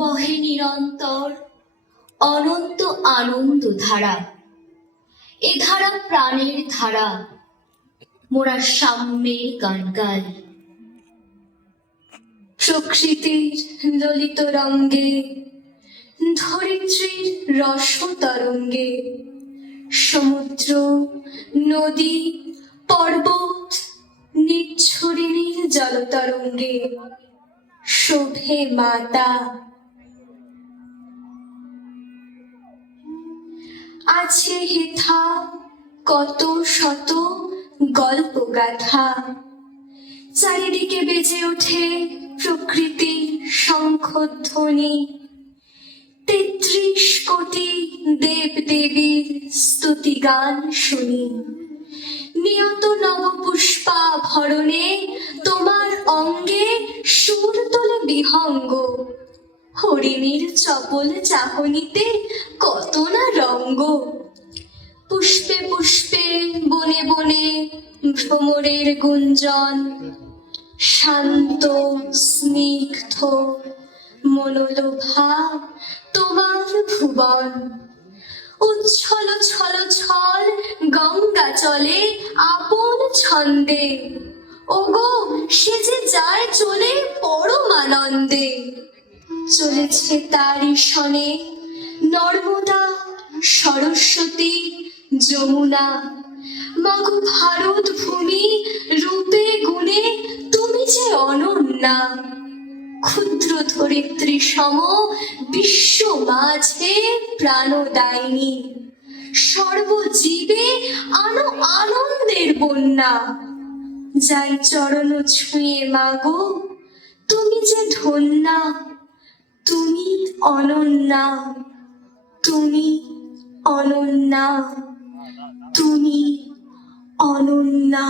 বহে নিরন্তর অনন্ত আনন্দ ধারা। এ ধারা প্রাণের ধারা, মোরা সাম্যের গান গাই। প্রকৃতির ললিত রঙ্গে, ধরিত্রীর রস তরঙ্গে, সমুদ্র নদী পর্বত নিচ্ছুরিণীর জলতরঙ্গে শোভে মাতা। আছে হেথা কত শত গল্প গাথা, চারিদিকে বেজে ওঠে প্রকৃতির শঙ্খধ্বনি। ৩৩ কোটি দেব দেবীর স্তুতি গান শুনি। নিয়ত নবপুষ্পাভরণে তোমার অঙ্গে সুর তোলে বিহঙ্গ। হরিণীর চপল চাহনিতে কত না রঙ্গ। পুষ্পে পুষ্পে বনে বনে ভ্রমরের গুঞ্জন, শান্ত স্নিগ্ধ মনোলোভা তোমার ভুবন। উচ্ছল ছল ছল গঙ্গা চলে আপন ছন্দে, ওগো সে যে যায় চলে পরমানন্দে। চলেছে তারই শনে নর্মদা সরস্বতী যমুনা। মাগো ভারত ভূমি রূপে গুণে তুমি যে অনন্যা। ক্ষুদ্র ধরিত্রী সম বিশ্ব মাঝে প্রাণদায়িনী। সর্বজীবে আনো আনন্দের বন্যা। যাই চরণ ছুঁয়ে মাগো তুমি যে ধন্যা। তুমি অনন্যা, তুমি অনন্যা, তুমি অনন্যা।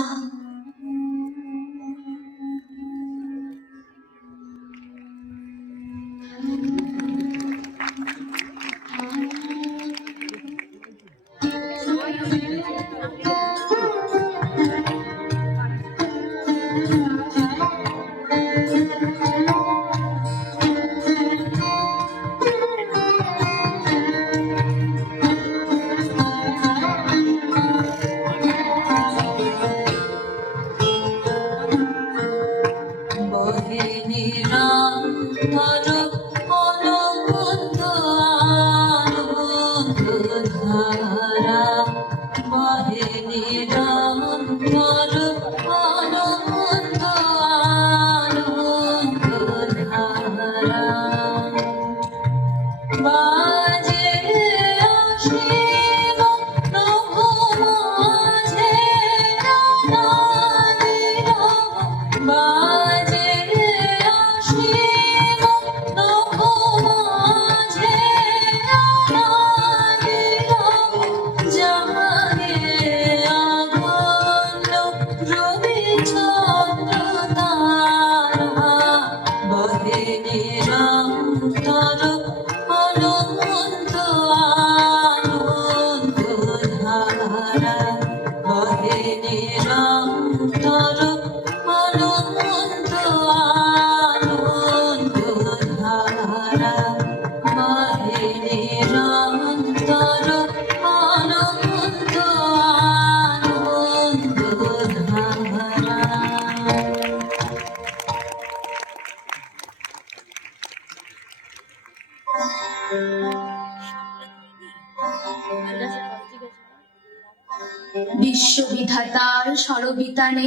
বিশ্ববিধাতার স্বরবিতানে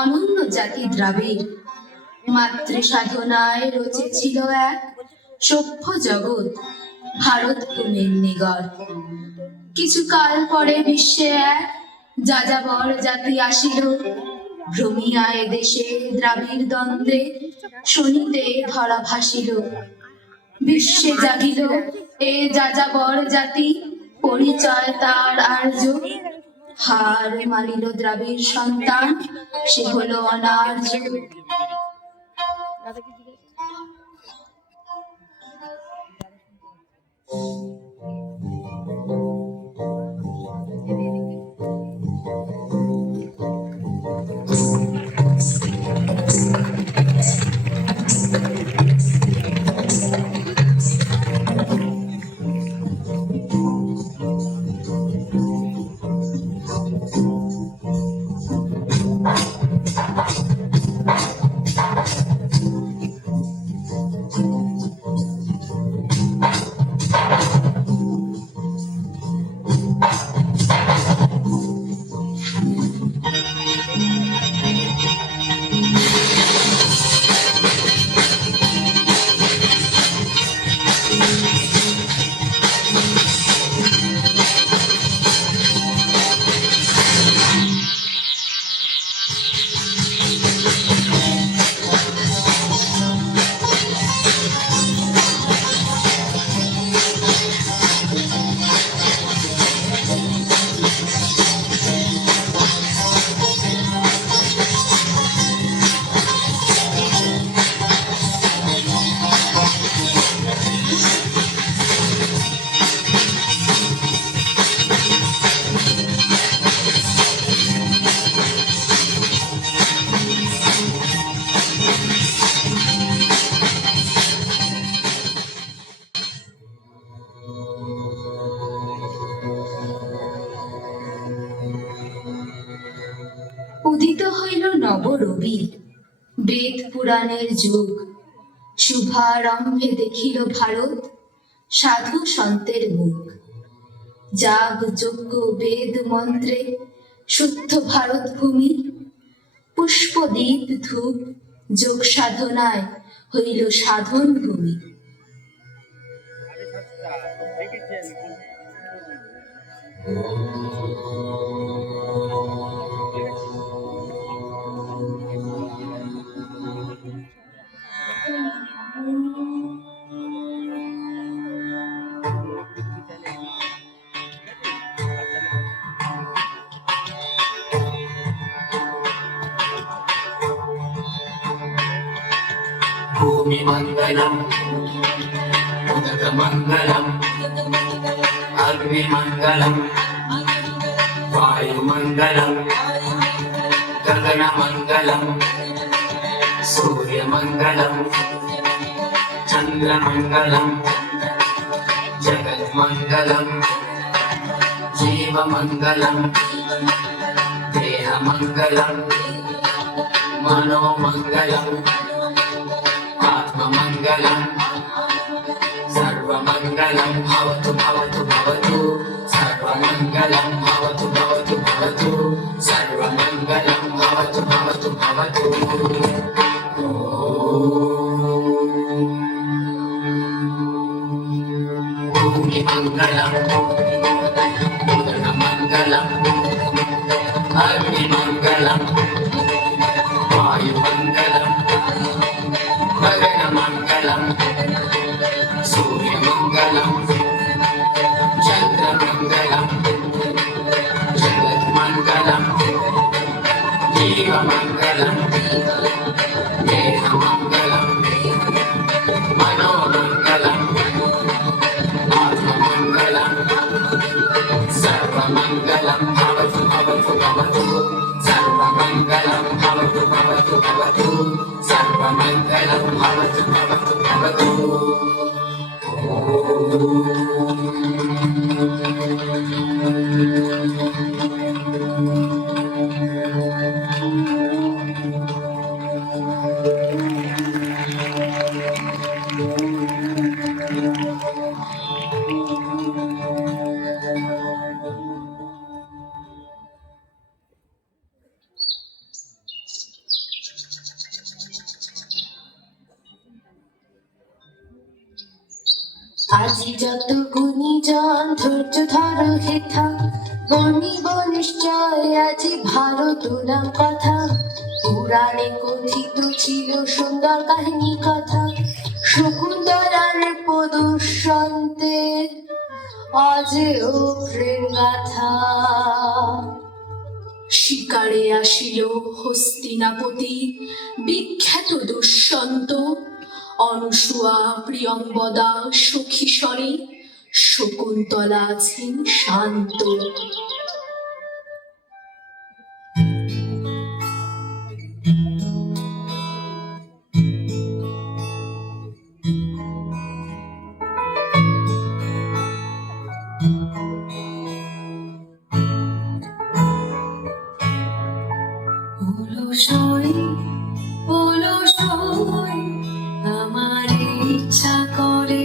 অনন্য জাতি দ্রাবিড়। মাতৃ সাধনায় রচেছিল এক সভ্য জগৎ ভারত ভূমির নিগর। কিছুকাল পরে বিশ্বে এক যাযাবর জাতি আসিল। ভ্রমিয়া এদেশে দ্রাবিড় দ্বন্দ্বে শনিতে ধরা ভাসিল। বিশ্বে জাগিল এ যাযাবর জাতি, পরিচয় তার আর্য। হার মানিল দ্রাবিড় সন্তান, সে হলো অনার্য। নব রবি। বেদ পুরাণের যুগ, শুভারম্ভে দেখিল ভারত সাধু সন্তের মুখ। যাগ যজ্ঞ বেদ মন্ত্রে শুদ্ধ ভারত ভূমি। পুষ্প দীপ ধূপ যোগ সাধনায় হইল সাধন ভূমি। भूमि मंगलम उदक मंगलम अग्नि मंगलम वायु मंगलम गगन मंगलम सूर्य मंगलम चंद्र मंगलम जगत मंगलम जीव मंगलम देह मंगलम मनो मंगलम आत्ममंगलम सर्वमंगलम भवतु भवतु भवतु सर्वमंगलम भवतु भवतु भवतु सर्वमंगलम भवतु भवतु भवतु। भूमि मंगलम उदक मंगलम अग्नि मंगलम वायु मंगलम गगन मंगलम सूर्य मंगलम चंद्र मंगलम जगत मंगलम जीव मंगलम देह मंगलम मनो मंगलम आत्म मंगलम सर्वमंगलम भवतु भवतु भवतु सर्वमंगलम भवतु भवतु भवतु सर्वमंगलम भवतु भवतु भवतु। আজি যত গুণীজন ধৈর্য ধর হেথা, বনিব নিশ্চয় আজি ভারত নাম কথা। পুরাণে কথিত ছিল সুন্দর কাহিনী কথা, শকুন্তলার পদুষন্তের অজেয় প্রেম গাথা। শিকারে আসিল হস্তিনাপতি বিখ্যাত দুষ্যন্ত, অনুসুয়া প্রিয়ংবদা সখী স্বরে, শকুন্তলা আছেন শান্ত। অলসই অলসই আমার ইচ্ছা করে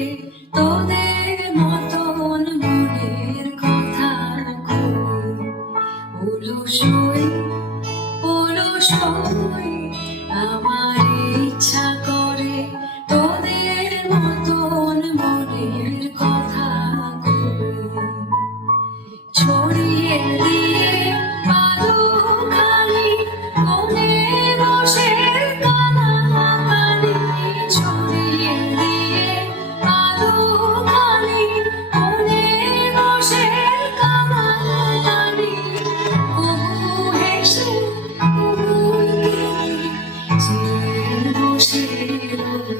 তোদের মতন মনের কথা কই। অলসই অলসই আমার ইচ্ছা করে তোদের মতন মনের কথা কই। ছড়িয়ে দিয়ে পালখানি কোণে বসে কানাকানি, ছড়িয়ে দিয়ে পালখানি কোণে বসে কানাকানি। কবু হেসে কবু কেঁদে বসে রই।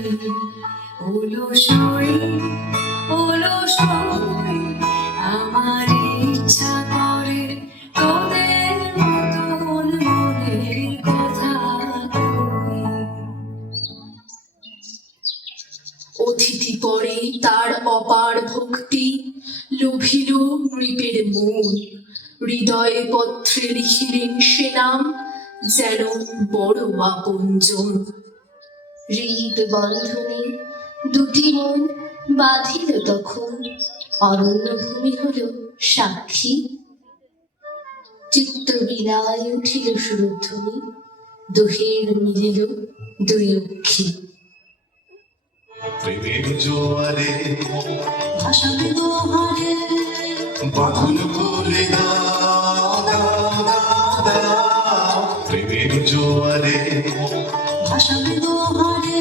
অলসই অলসই আমার ইচ্ছা করে তোদের মতন মনের কথা কই। অতিথি পরে তার অপার ভক্তি লোভিল নৃপের মন, হৃদয়ে পত্রে লিখিলেন সে নাম যেন বড় আপনজন। হৃদ বন্ধনে দুটি মন বাঁধিল তখন, অরণ্যভূমি হল সাক্ষী। চিত্ত বিনায় উঠিল সুরধ্বনি, দোহের মিলিল দুই অক্ষী। প্রেমের জোয়ারে ভাসাবে দোহারে বাঁধন খুলে দাও, দাও, দাও, দাও। প্রেমের জোয়ারে ভাসাবে দোহারে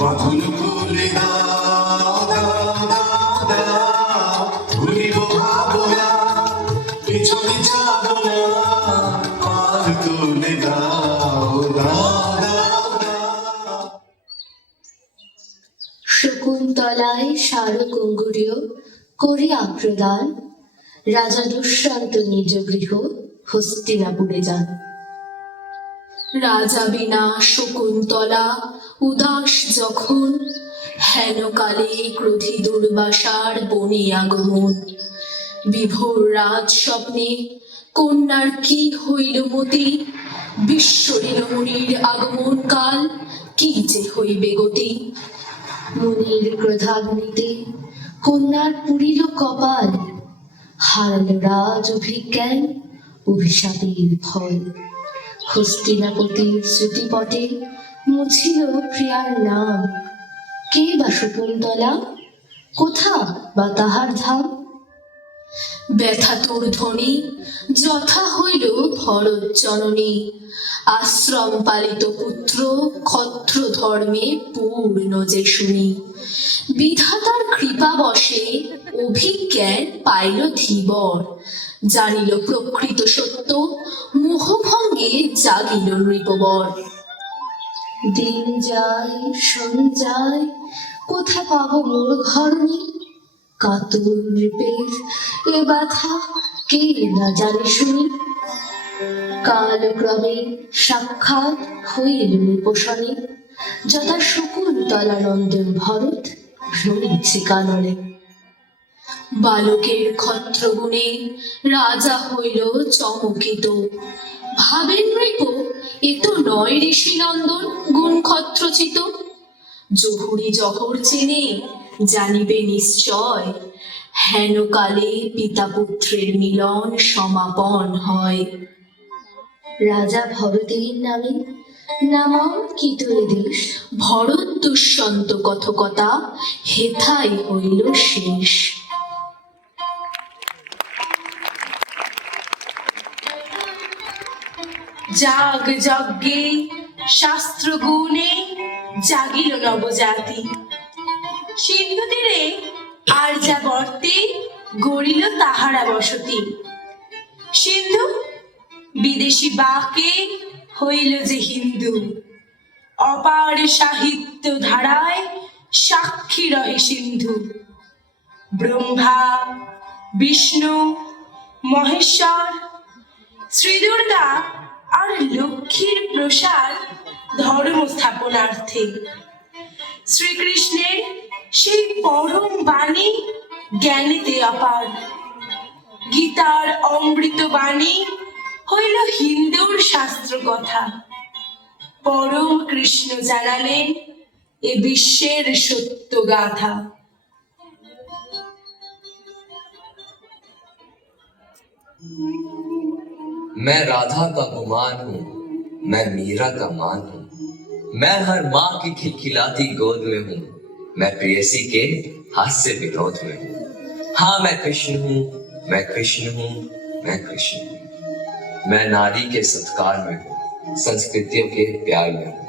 বাঁধন খুলে দাও, দাও, দাও, দাও। ভুলিব ভাবনা, পিছনে যাবো না, পার তুলে দাও, দাও, দাও, দাও। শকুন্তলায় স্মারক অঙ্গুরীয় করিয়া প্রদান, রাজা দুষ্যন্ত নিজ গৃহ হস্তিনাপুরে যান। রাজা বিনা শকুন্তলা উদাস যখন, হেনকালে ক্রোধী দুর্বাসার বনে আগমন। বিভোর রাজ স্বপ্নে কন্যার কি হইল মতি, বিশ্বরীল মুনির আগমন কাল কি যে হইবে গতি। মুনির ক্রোধাগ্নিতে কন্যার পুরিল কপাল, হারাল রাজ অভিজ্ঞান অভিশাপের ফল। হস্তিনাপতির স্মৃতিপটে মুছিল প্রিয়ার নাম, কে বা শকুন্তলা, কোথা বা তাহার ধাম। ব্যথাতুর ধ্বনি যথা হইল ভরত জননী, আশ্রম পালিত পুত্র ক্ষত্র ধর্মে পূর্ণ যে শুনি। বিধাতার কৃপা বশে অভিজ্ঞান পাইল ধীবর, জানিল প্রকৃত সত্য মোহভঙ্গে জাগিল নৃপবর। দিন যায় শোন যায়, কোথা পাবো মোর ঘরণী, কাতুর নৃপের এ ব্যথা কে না জানে শুনি। কালক্রমে সাক্ষাৎ হইল নৃপসনে, যথা শকুন্তলা নন্দন ভরত ভ্রমিছে কাননে। বালকের ক্ষত্রগুণে রাজা হইল চমকিত, ভাবেন নৃপ এ তো নয় ঋষি নন্দন গুণ ক্ষত্রচিত। জহুরি জহর চেনে জানিবে নিশ্চয়, হেনকালে পিতা পুত্রের মিলন সমাপন হয়। রাজা ভরতের নামে নামাঙ্কিত এ দেশ, ভরত দুষ্যন্ত কথকতা হেথাই হইল শেষ। জাগ যজ্ঞে শাস্ত্র গুণে জাগিল নবজাতি, সিন্ধু তীরে আর যা বর্তে গড়িল তাহারা বসতি। সিন্ধু বিদেশি বাকে হইল যে হিন্দু, অপার সাহিত্য ধারায় সাক্ষী রহে সিন্ধু। ব্রহ্মা বিষ্ণু মহেশ্বর শ্রী দুর্গা আর লক্ষ্মীর প্রসাদ ধর্ম স্থাপনার্থে। শ্রীকৃষ্ণের সেই পরম বাণী জ্ঞানীতে অপার, গীতার অমৃত বাণী হইল হিন্দুর শাস্ত্র কথা। পরম কৃষ্ণ জানালেন এ বিশ্বের সত্য গাথা। मैं राधा का गुमान हूँ, मैं मीरा का मान हूँ, मैं हर माँ की खिलखिलाती गोद में हूँ, मैं प्रेयसी के हास्य विनोद में हूँ। हाँ मैं कृष्ण हूँ, मैं कृष्ण हूँ, मैं कृष्ण हूँ। मैं नारी के सत्कार में हूँ, संस्कृतियों के प्यार में हूँ।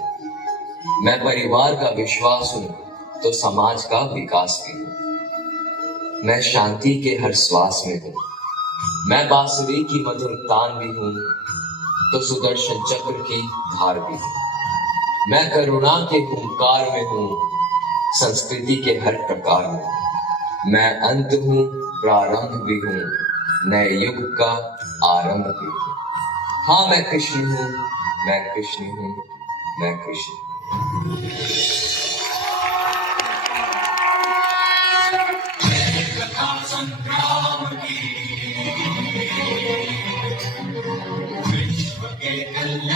मैं परिवार का विश्वास हूँ तो समाज का विकास भी हूँ। मैं शांति के हर श्वास में हूँ, मैं बांसुरी की मधुर तान भी हूँ तो सुदर्शन चक्र की धार भी हूँ। मैं करुणा के हुंकार में हूँ, संस्कृति के हर प्रकार में हूँ। मैं अंत हूँ, प्रारंभ भी हूँ, नए युग का आरंभ भी हूँ। हाँ मैं कृष्ण हूँ, मैं कृष्ण हूँ, मैं कृष्ण हूँ। के कल्याण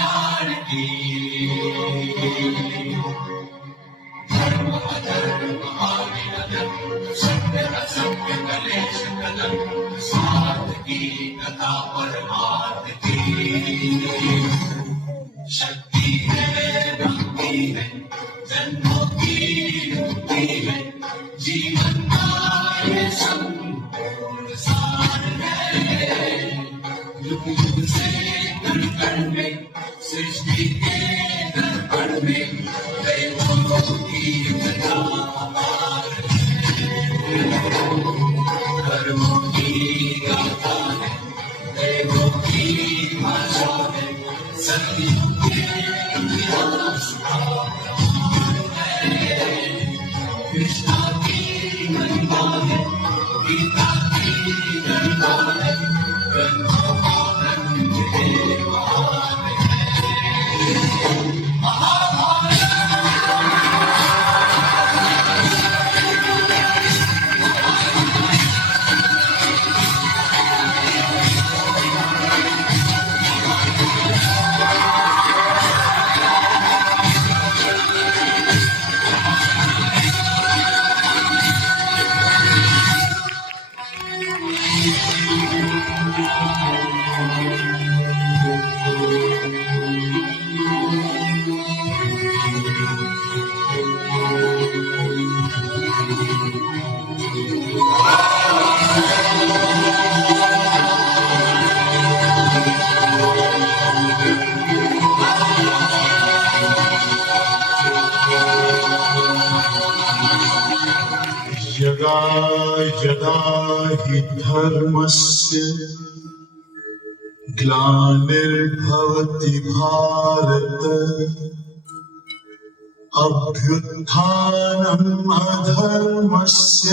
यदा यदा हि धर्मस्य ग्लानिर्भवति भारत अभ्युत्थानम् अधर्मस्य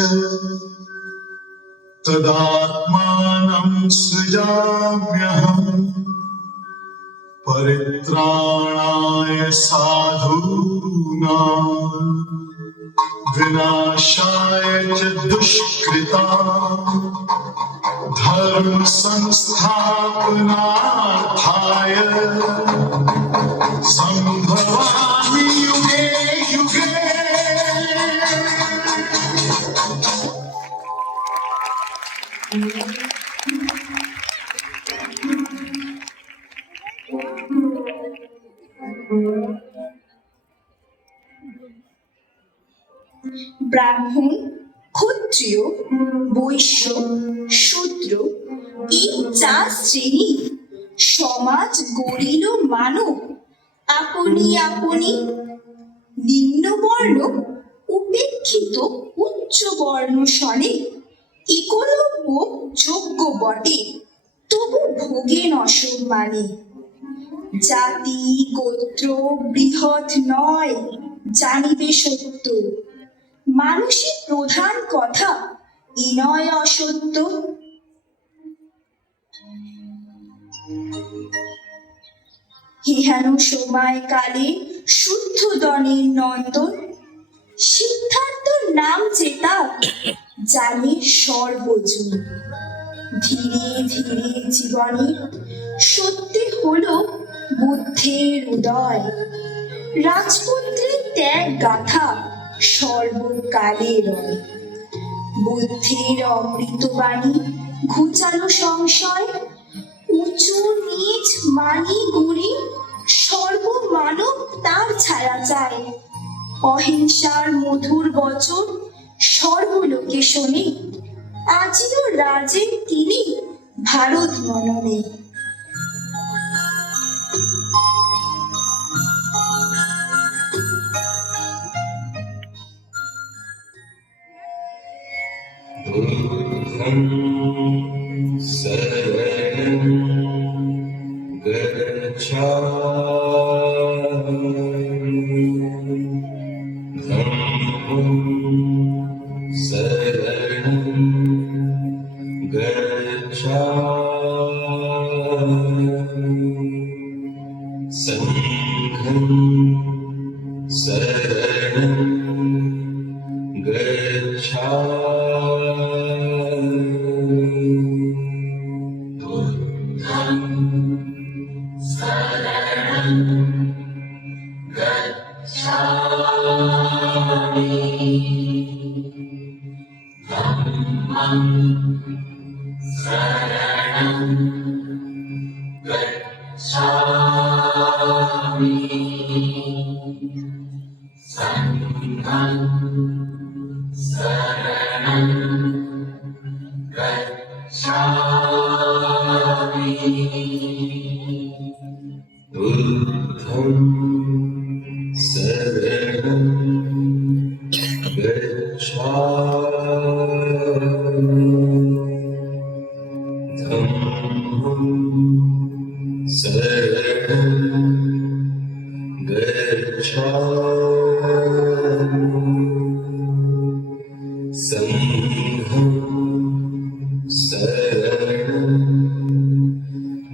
तदात्मानं सृजाम्यहम् परित्राणाय साधूनां विनाशाय च दुष्कृतां धर्म संस्थापनार्थाय संभवामि युगे युगे। ব্রাহ্মণ, ক্ষত্রিয়, বৈশ্য, শূদ্র এই চার শ্রেণী সমাজ গড়িল মানব আপনি আপনি। নিম্নবর্ণ উপেক্ষিত উচ্চ বর্ণ সনে একলব্য যোগ্য বটে, তবু ভোগে অসম্মানে। জাতি গোত্র বৃহৎ নয় জানিবে সত্য, মানুষের প্রধান কথা এ নয় অসত্য। হেহানো সময় কালে শুদ্ধ দনের নন্দন, সিদ্ধার্থর নাম চেতা জানে সর্বজন। ধীরে ধীরে জীবনে সত্যি হলো বুদ্ধের উদয়, রাজপুত্রের ত্যাগ গাথা সর্বকালে রয়। বুদ্ধের অমৃতবাণী ঘুচালো সংশয়, উঁচু নিচ মানি গুণে সর্বমানব তার ছায়া চায়। অহিংসার মধুর বচন সর্বলোকে শোনে, আজিও রাজে তিনি ভারত মননে। बुद्धं शरणं गच्छामि धम्मं शरणं गच्छामि संघं शरणं गच्छामि बुद्धं शरणं गच्छामि बुद्धं शरणं गच्छामि धम्मं शरणं गच्छामि संघं शरणं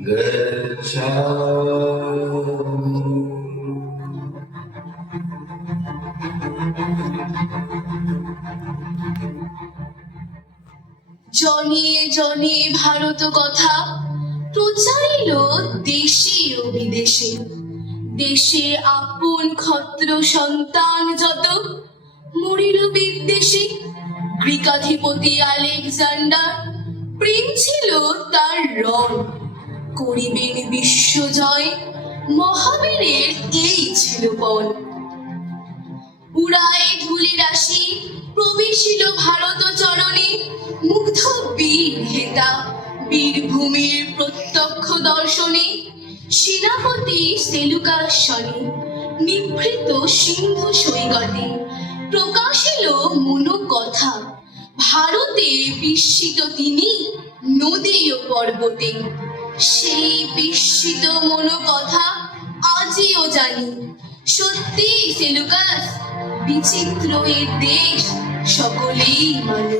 गच्छामि জনে জনে ভারত কথা প্রচারিল দেশে ও বিদেশে। দেশে আপন ক্ষত্র সন্তান যত মরিল বিদ্বেষে। গ্রীকাধিপতি আলেকজান্ডার প্রেম ছিল তার রং, করিবেন বিশ্বজয় মহাবীরের এই ছিল পণ। উড়ায় ধুলি রাশি প্রবেশিল ভারত চরণে। মুগ্ধ বীর হেতা বীরভূমির প্রত্যক্ষ দর্শনে। সেনাপতি সেলুকাস শনে নিভৃত সিন্ধু সৈকতে। প্রকাশিল মনো কথা ভারতে বিস্মিত তিনি নদী ও পর্বতে। সেই বিস্মিত মনো কথা আজিও জানি। সত্যি সেলুকাস বিচিত্র এ দেশ সকলেই মানে।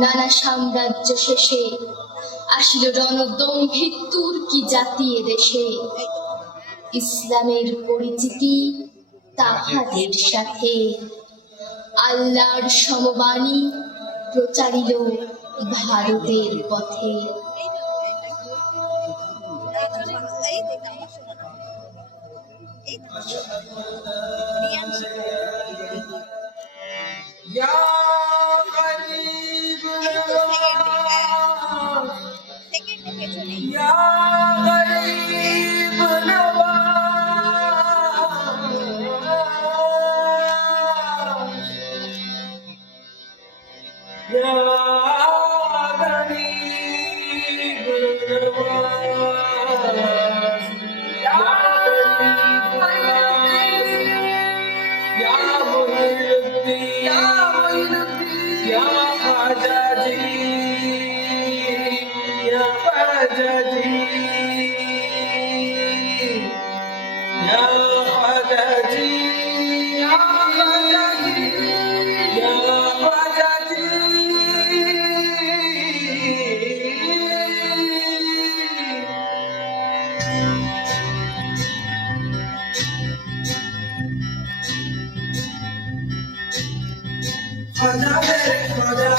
নানা সাম্রাজ্য শেষে আসিল রণদম্ভিত তুর্কি জাতি দেশে। ইসলামের পরিচিতি তাহাদের সাথে, আল্লাহর সমবাণী প্রচারিল ভারতের পথে। या गरीब नवाज, या गरीब नवाज, या गरीब नवाज, या गरीब नवाज, या मोइनुद्दीन, या मोइनुद्दीन, या ख्वाजा जी, या ख्वाजा जी, या ख्वाजा जी, या ख्वाजा जी, या ख्वाजा जी। ख्वाजा मेरे ख्वाजा,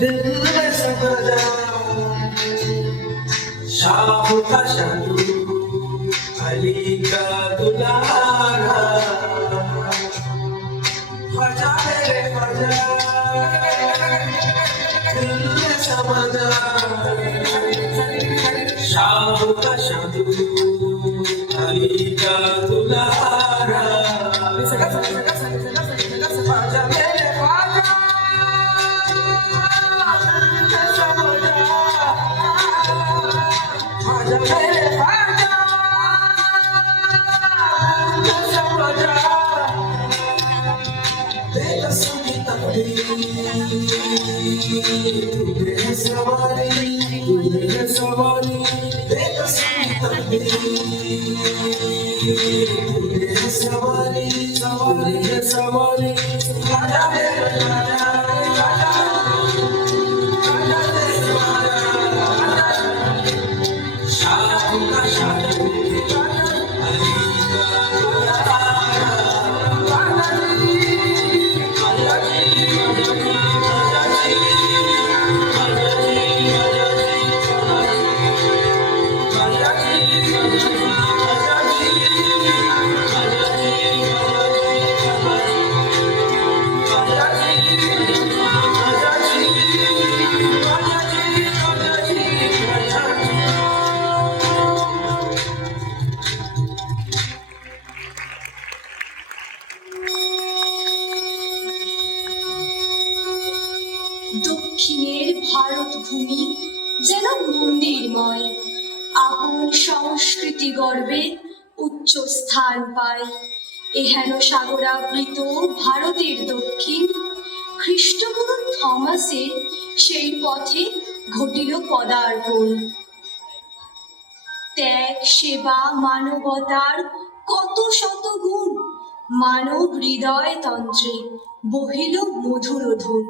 दिल में समा जा, शाह का शालू, अली का दुलारा। ख्वाजा मेरे ख्वाजा, दिल में समा जा, शाह का शालू, अली का दुलारा। ख्वाजा मेरे ख्वाजा, ख्वाजा मेरे ख्वाजा, बेकसूरी तकदीर, तूने है सवारी, तूने है सवारी, बेकसूरी तकदीर, तूने है सवारी, सवारी है सवारी। ख्वाजा मेरे ख्वाजा, ख्वाजा, ख्वाजा मेरे ख्वाजा, शाह का शाह, अली का दुलारा। ख्वाजा जी, ख्वाजा जी, ख्वाजा जी, ख्वाजा जी, ख्वाजा जी, ख्वाजा जी, ख्वाजा जी, ख्वाजा जी, ख्वाजा जी, ख्वाजा जी, ख्वाजा जी, ख्वाजा जी, ख्वाजा जी, ख्वाजा जी, ख्वाजा जी। দক্ষিণের ভারত ভূমি যেন মন্দিরময়, আপন সংস্কৃতি গর্বে উচ্চ স্থান পায়। এহেন সাগরাবৃত ভারতের দক্ষিণ, খ্রিস্টগুরু থমাসের সেই পথে ঘটিল পদার্পণ। ত্যাগ, সেবা, মানবতার কত শত গুণ মানব হৃদয় তন্ত্রে বহিল মধুর ধূন।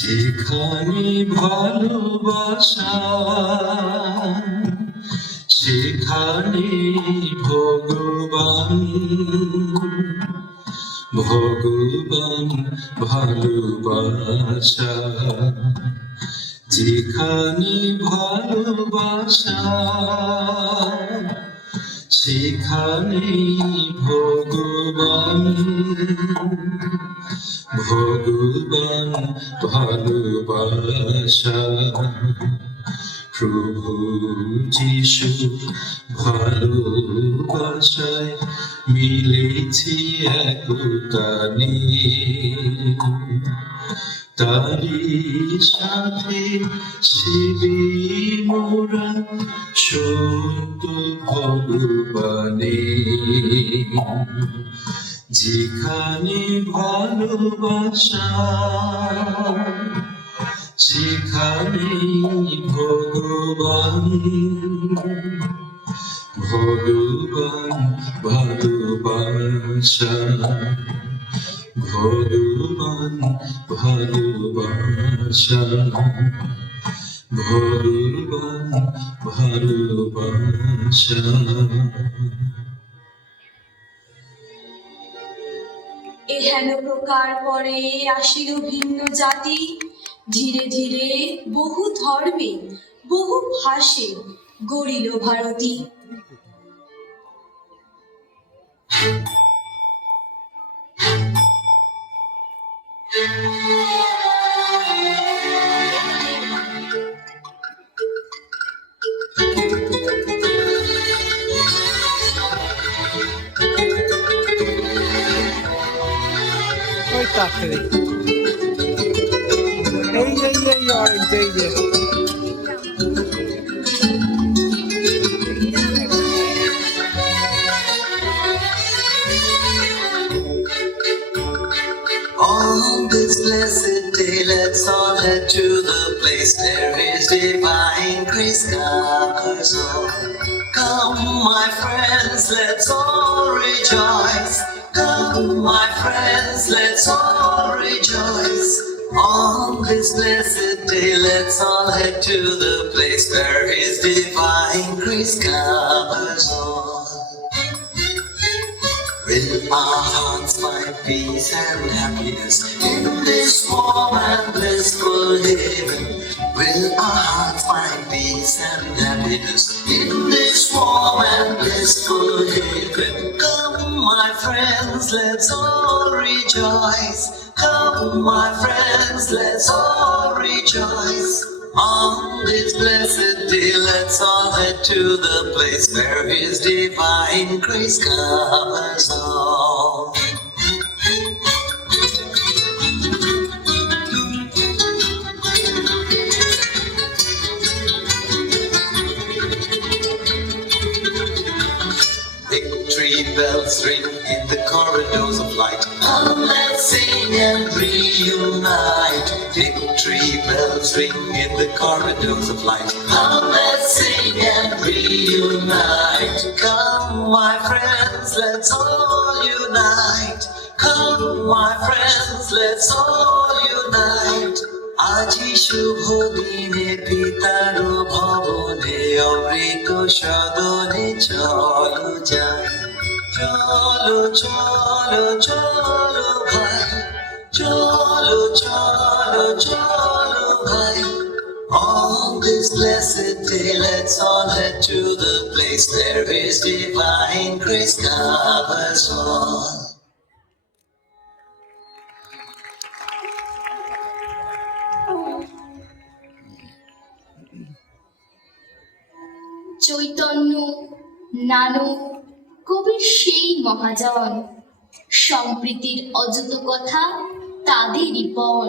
যেখানে ভালোবাসা সেখানে ভগবান, ভগবান ভালোবাসা। যেখানে ভালোবাসা সেখানে ভগবান, ভগবান ভালোবাসা। প্রভু যিশু ভালোবাসায় মিলেছি একতানে, তারি সাথে শিবি মোরা সত্য ভগবানে। যেখানে ভালোবাসা সেখানে ভগবান, ভগবান ভালোবাসা, ভগবান ভালোবাসা, ভগবান ভালোবাসা। এহেন প্রকার পরে আসিল ভিন্ন জাতি, ধীরে ধীরে বহু ধর্মে বহু ভাষে গড়িল ভারতী। ওই তাকে এই অরেঞ্জ এই যে On this blessed day, let's all head to the place there is divine grace covers all. Come, my friends, let's all rejoice. Come, my friends, let's all rejoice. On this blessed day, let's all head to the place where His divine grace covers all. Will our hearts find peace and happiness in this warm and blissful haven? Will our hearts find peace and happiness in this warm and blissful haven? Come, my friends, let's all rejoice. Come, my friends, let's all rejoice. On this blessed day, let's all head to the place where His divine grace covers all. Victory bells ring in the corridors of light. Come, let's sing and reunite. Victory bells ring in the corridors of light. Come, let's sing and reunite. Come, my friends, let's all unite. Come, my friends, let's all unite. আজি শুভ দিনে পিতার ভবনে অমৃত সদনে চলো যাই। চলো চলো চলো ভাই, চলো চলো চলো ভাই। On this blessed day, let's all head to the place where His divine grace covers all. Chaitanya Nanak কবির সেই মহাজন, সম্প্রীতির অযুত কথা তাদেরই পণ।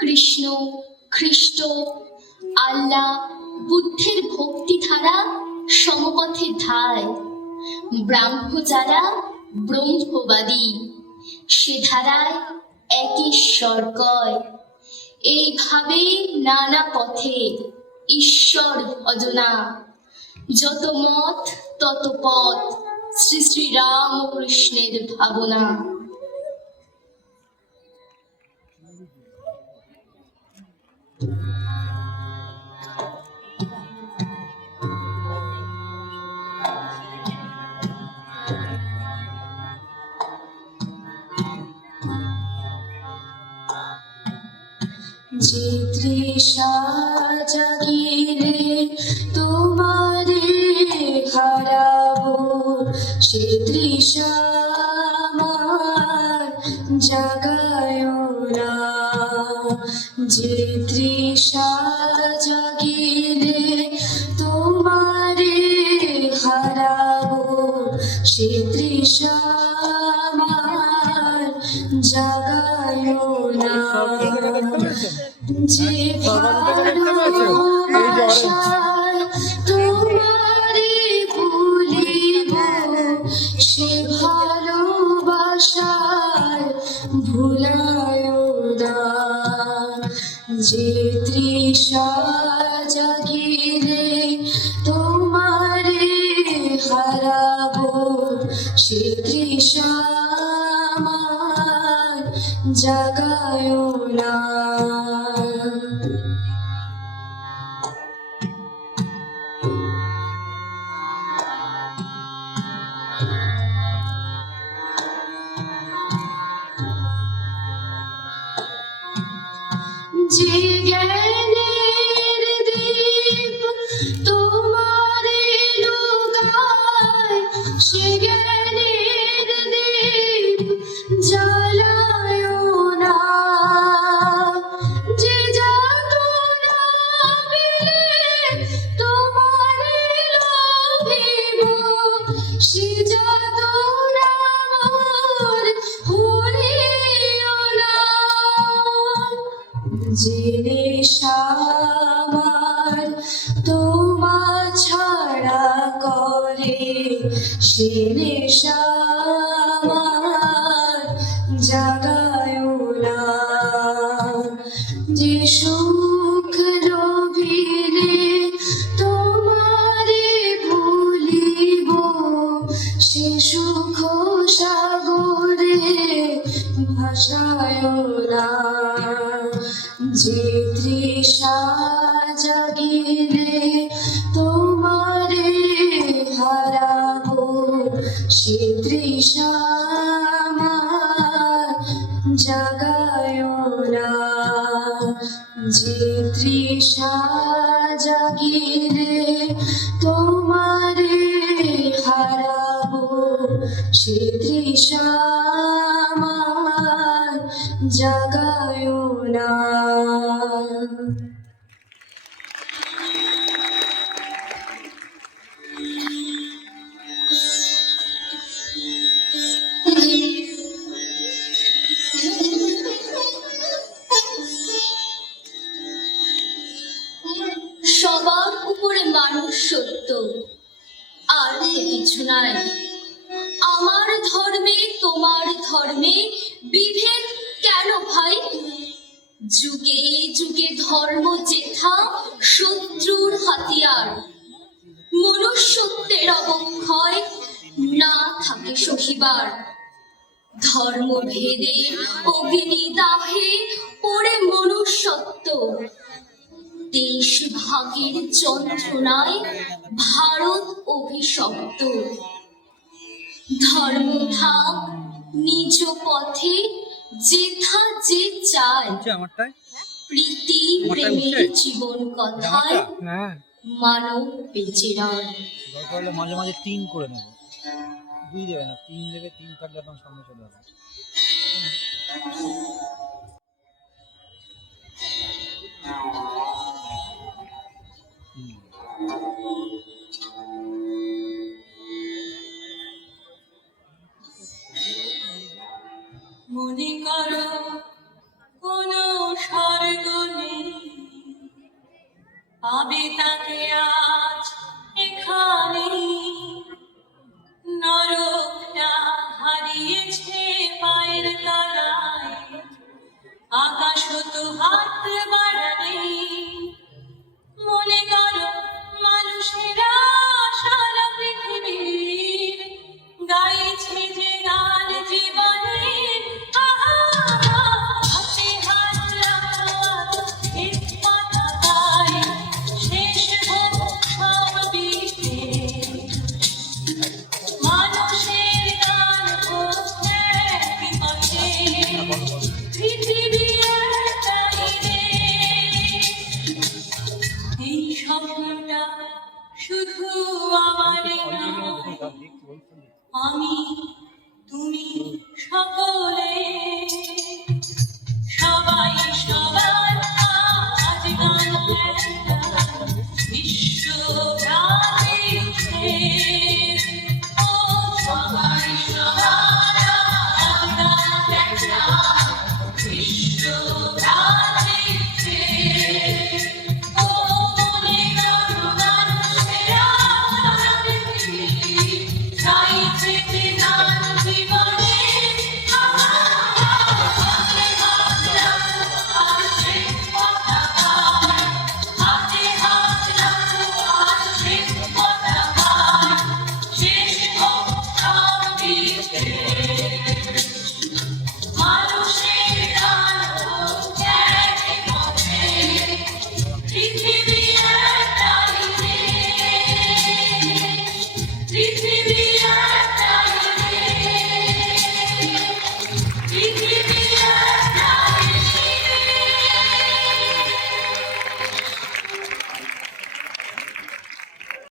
কৃষ্ণ খ্রিস্ট আল্লাহ বুদ্ধের ভক্তি ধারা সমপথে ধায়। ব্রাহ্ম যারা ব্রহ্মবাদী সে ধারায় এক ঈশ্বর কয়। এইভাবে নানা পথে ঈশ্বর ভজনা, যত মত তত পথ শ্রী শ্রী রামকৃষ্ণের ভাবনা। যে তৃষা জাগিলে তোমারে হারাবো, সে তৃষা আমার জাগায় না। যে তৃষা জাগিলে তোমারে হারাবো, সে তৃষা আমার জাগায় না। যে ভালোবাসায় তোমারে ভুলিব, সে ভালোবাসা যে তৃষা জাগিলে তোমারে হারাবো সে তৃষা আমার জাগায় না। যে জ্ঞানের দীপ তোমারে লুকায় সে জ্ঞানের দীপ জ্বালায় না। যে যাতনা মিলে তোমারে লভিব সে যাতনা মোর ভুলিও না। যে নেশা আমার তোমা ছাড়া করে সে নেশা আমার জাগায় না। যে সুখ লোভিলে তোমারে ভুলিব সে সুখ সাগরে ভাসায় না। যে তৃষা জাগিলে তোমারে হারাবো সে তৃষা আমার জাগায় না। যে তৃষা জাগিলে তোমারে হারাবো সে তৃষা আমার জাগায় না। সবার উপরে মানুষ সত্য, আর তো কিছু নাই। আমার ধর্মে তোমার ধর্মে বিভেদ কেন ভাই? যুগে যুগে ধর্ম যেথা শত্রুর হাতিয়ার। মনুষ্যত্বের অবক্ষয় না থাকে সহিবার। ধর্মভেদে অগ্নিদাহে পড়ে মনুষ্যত্ব। দেশ ভাগের যন্ত্রণায় ভারত অভিশপ্ত। ধর্ম থাক নিজ পথে যেথা যে চায়। আমারটাই প্রীতি প্রেমের জীবন কথায় হ্যাঁ মানব বেঁচে রয়। দরকার হলে মাঝে মাঝে 3 করে নেবে, 2 দেবে না, 3 দেবে, 3 থাকলে একদম সামনে চলে যাবে। মনে করো কোন স্বর্গ নেই, পাবে তাকে আজ এখানে। নরকটা হারিয়েছে পায়ের তলায়, আকাশ তো হাত বাড়ানে। মনে করো মানুষেরা সারা পৃথিবীর গাইছে যে গান জীবনের। হাতে হাত রাখো ঠিক পতাকায়, শেষ হোক সব বিধি। মানুষের গান হোক এক পথে, পৃথিবী একটাই রে। এই স্বপ্নটা শুধু আমারই না, আমি তুমি সকল